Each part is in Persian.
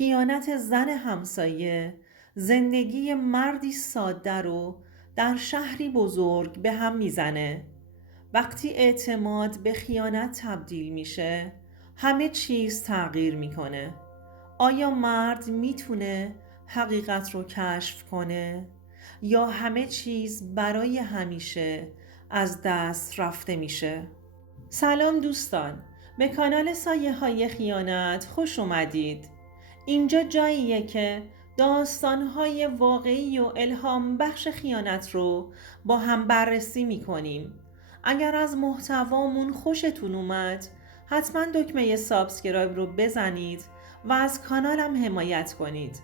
خیانت زن همسایه زندگی مردی ساده رو در شهری بزرگ به هم میزنه. وقتی اعتماد به خیانت تبدیل میشه، همه چیز تغییر میکنه. آیا مرد میتونه حقیقت رو کشف کنه یا همه چیز برای همیشه از دست رفته میشه؟ سلام دوستان، به کانال سایه های خیانت خوش اومدید. اینجا جاییه که داستانهای واقعی و الهام بخش خیانت رو با هم بررسی میکنیم. اگر از محتوامون خوشتون اومد، حتما دکمه سابسکرایب رو بزنید و از کانالم حمایت کنید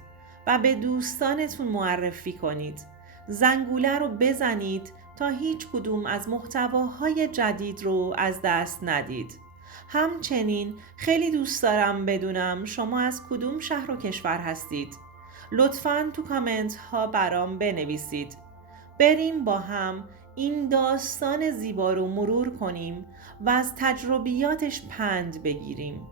و به دوستانتون معرفی کنید. زنگوله رو بزنید تا هیچ کدوم از محتواهای جدید رو از دست ندید. همچنین خیلی دوست دارم بدونم شما از کدوم شهر و کشور هستید. لطفاً تو کامنت ها برام بنویسید. بریم با هم این داستان زیبا رو مرور کنیم و از تجربیاتش پند بگیریم.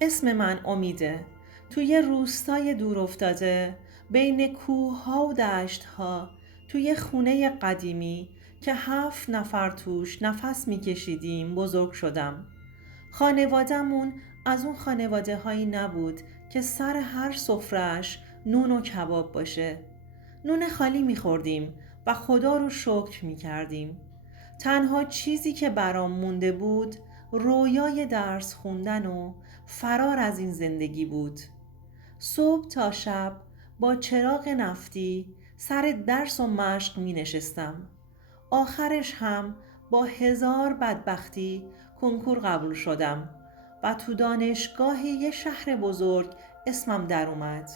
اسم من امیده. توی روستای دور افتاده بین کوه ها و دشت ها، توی خونه قدیمی که 7 نفر توش نفس میکشیدیم بزرگ شدم. خانواده‌مون از اون خانواده هایی نبود که سر هر سفره‌اش نون و کباب باشه. نون خالی میخوردیم و خدا رو شکر میکردیم. تنها چیزی که برام مونده بود رویای درس خوندن و فرار از این زندگی بود. صبح تا شب با چراغ نفتی سر درس و مشق می نشستم. آخرش هم با 1000 بدبختی کنکور قبول شدم و تو دانشگاه یه شهر بزرگ اسمم در اومد.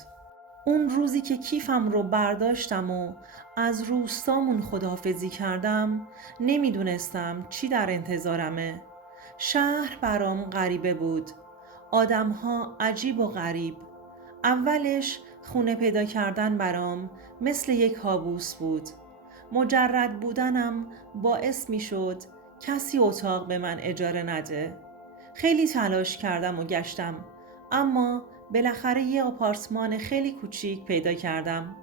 اون روزی که کیفم رو برداشتم و از روستامون خداحافظی کردم، نمیدونستم چی در انتظارمه. شهر برام غریبه بود، آدمها عجیب و غریب. اولش خونه پیدا کردن برام مثل یک کابوس بود. مجرد بودنم باعث می شد کسی اتاق به من اجاره نده. خیلی تلاش کردم و گشتم، اما بالاخره یه آپارتمان خیلی کوچیک پیدا کردم.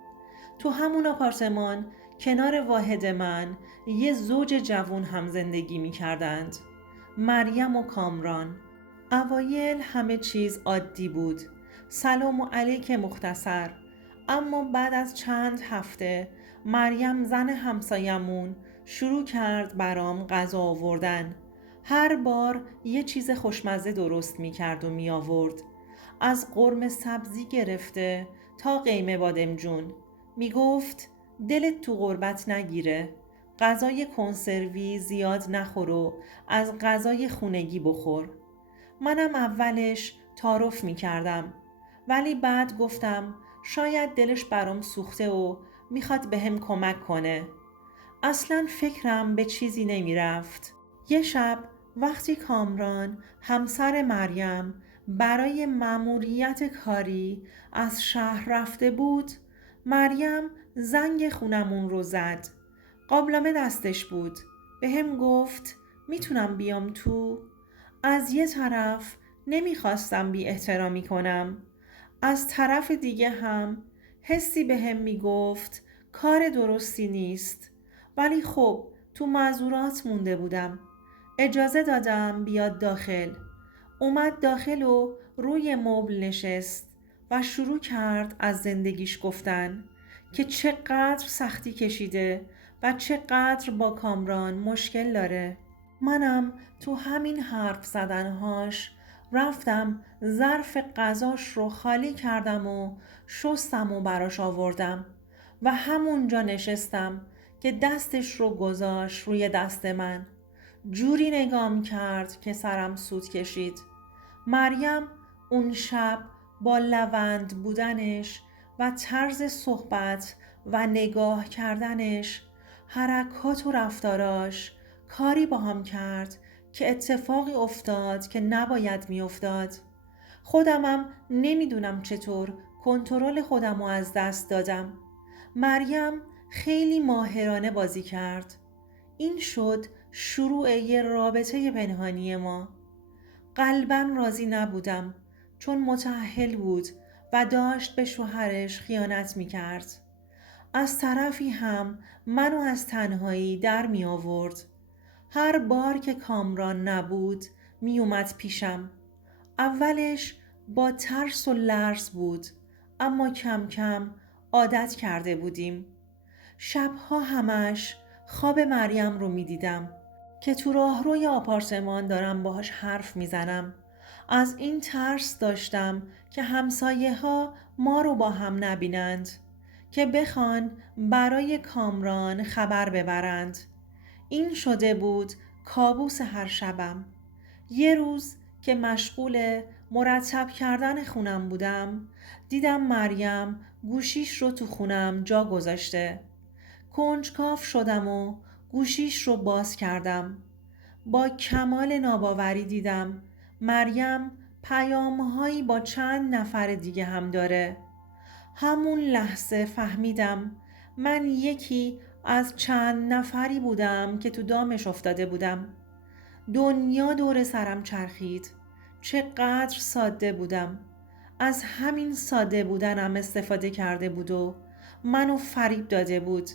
تو همون آپارتمان کنار واحد من یه زوج جوون هم زندگی می کردند، مریم و کامران. اوایل همه چیز عادی بود، سلام و علیک مختصر. اما بعد از چند هفته مریم زن همسایمون شروع کرد برام غذا آوردن. هر بار یه چیز خوشمزه درست می کرد و می آورد. از قرمه سبزی گرفته تا قیمه بادمجون. می گفت دلت تو غربت نگیره، غذای کنسروی زیاد نخور و از غذای خونگی بخور. منم اولش تعارف می کردم، ولی بعد گفتم شاید دلش برام سوخته و میخواد بهم کمک کنه. اصلا فکرم به چیزی نمی رفت. یه شب وقتی کامران همسر مریم برای مأموریت کاری از شهر رفته بود، مریم زنگ خونمون رو زد. قابلمه دستش بود. بهم گفت میتونم بیام تو؟ از یه طرف نمیخواستم بی احترامی کنم، از طرف دیگه هم حسی بهم میگفت کار درستی نیست. ولی خب تو معذورات مونده بودم. اجازه دادم بیاد داخل. اومد داخل و روی مبل نشست و شروع کرد از زندگیش گفتن که چقدر سختی کشیده و چقدر با کامران مشکل داره. منم تو همین حرف زدنهاش رفتم ظرف غذاش رو خالی کردم و شستم و براش آوردم و همونجا نشستم که دستش رو گذاشت روی دست من. جوری نگام کرد که سرم سود کشید. مریم اون شب با لوند بودنش و طرز صحبت و نگاه کردنش، حرکات و رفتاراش کاری با هم کرد که اتفاقی افتاد که نباید می افتاد. خودمم نمیدونم چطور کنترل خودم رو از دست دادم. مریم خیلی ماهرانه بازی کرد. این شد شروع یه رابطه پنهانی ما. قلباً راضی نبودم چون متأهل بود و داشت به شوهرش خیانت می کرد. از طرفی هم منو از تنهایی در می آورد. هر بار که کامران نبود می اومد پیشم. اولش با ترس و لرز بود، اما کم کم عادت کرده بودیم. شبها همش خواب مریم رو می دیدم که تو راهروی آپارتمان دارم باهاش حرف می زنم. از این ترس داشتم که همسایه ها ما رو با هم نبینند، که بخوان برای کامران خبر ببرند. این شده بود کابوس هر شبم. یه روز که مشغول مرتب کردن خونم بودم، دیدم مریم گوشیش رو تو خونم جا گذاشته. کنجکاو شدم و گوشیش رو باز کردم. با کمال ناباوری دیدم مریم پیام‌هایی با چند نفر دیگه هم داره. همون لحظه فهمیدم من یکی از چند نفری بودم که تو دامش افتاده بودم. دنیا دور سرم چرخید. چقدر ساده بودم. از همین ساده بودنم استفاده کرده بود و منو فریب داده بود.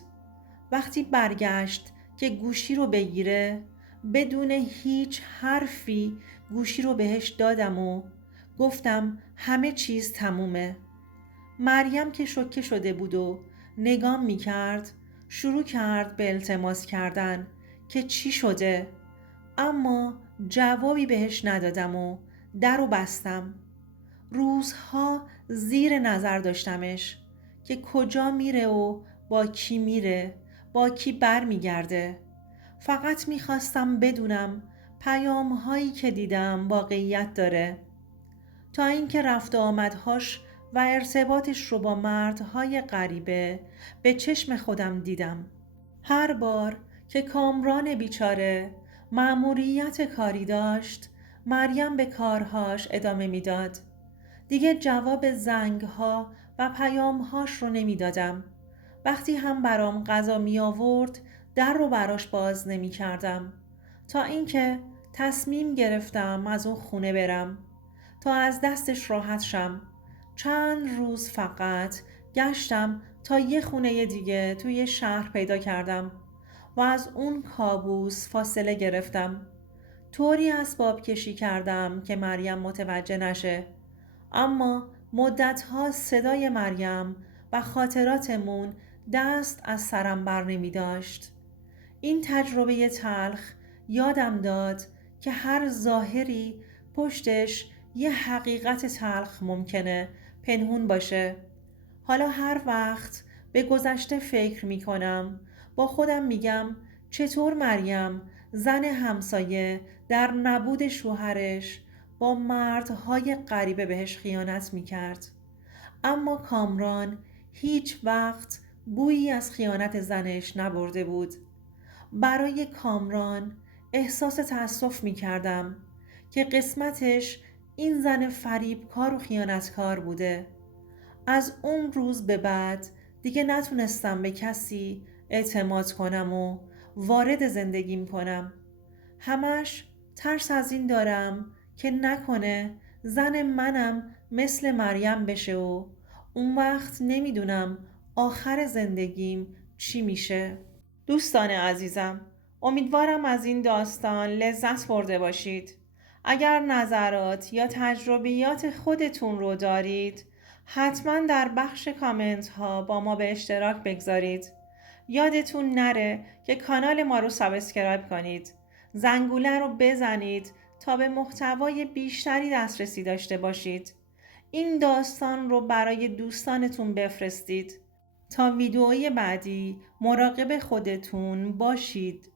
وقتی برگشت که گوشی رو بگیره، بدون هیچ حرفی گوشی رو بهش دادم و گفتم همه چیز تمومه. مریم که شوکه شده بود و نگام می کرد، شروع کرد به التماس کردن که چی شده، اما جوابی بهش ندادم و در رو بستم. روزها زیر نظر داشتمش که کجا میره و با کی میره، با کی بر میگرده. فقط میخواستم بدونم پیام هایی که دیدم واقعیت داره. تا اینکه رفت و آمدهاش و ارتباطش رو با مردهای غریبه به چشم خودم دیدم. هر بار که کامران بیچاره مأموریت کاری داشت، مریم به کارهاش ادامه میداد. دیگه جواب زنگها و پیامهاش رو نمیدادم. وقتی هم برام غذا می آورد، در رو براش باز نمی کردم. تا اینکه تصمیم گرفتم از اون خونه برم تا از دستش راحت شم. چند روز فقط گشتم تا یه خونه دیگه توی شهر پیدا کردم و از اون کابوس فاصله گرفتم. طوری اسباب کشی کردم که مریم متوجه نشه، اما مدتها صدای مریم و خاطراتمون دست از سرم بر نمی داشت. این تجربه تلخ یادم داد که هر ظاهری پشتش یه حقیقت تلخ ممکنه پنهون باشه. حالا هر وقت به گذشته فکر می کنم با خودم میگم چطور مریم زن همسایه در نبود شوهرش با مردهای غریبه بهش خیانت می کرد. اما کامران هیچ وقت بویی از خیانت زنش نبرده بود. برای کامران احساس تأسف می کردم که قسمتش این زن فریبکار و خیانتکار بوده. از اون روز به بعد دیگه نتونستم به کسی اعتماد کنم و وارد زندگیم کنم. همش ترس از این دارم که نکنه زن منم مثل مریم بشه و اون وقت نمیدونم آخر زندگیم چی میشه. دوستان عزیزم، امیدوارم از این داستان لذت برده باشید. اگر نظرات یا تجربیات خودتون رو دارید، حتما در بخش کامنت ها با ما به اشتراک بگذارید. یادتون نره که کانال ما رو سابسکرایب کنید. زنگوله رو بزنید تا به محتوای بیشتری دسترسی داشته باشید. این داستان رو برای دوستانتون بفرستید. تا ویدئوی بعدی مراقب خودتون باشید.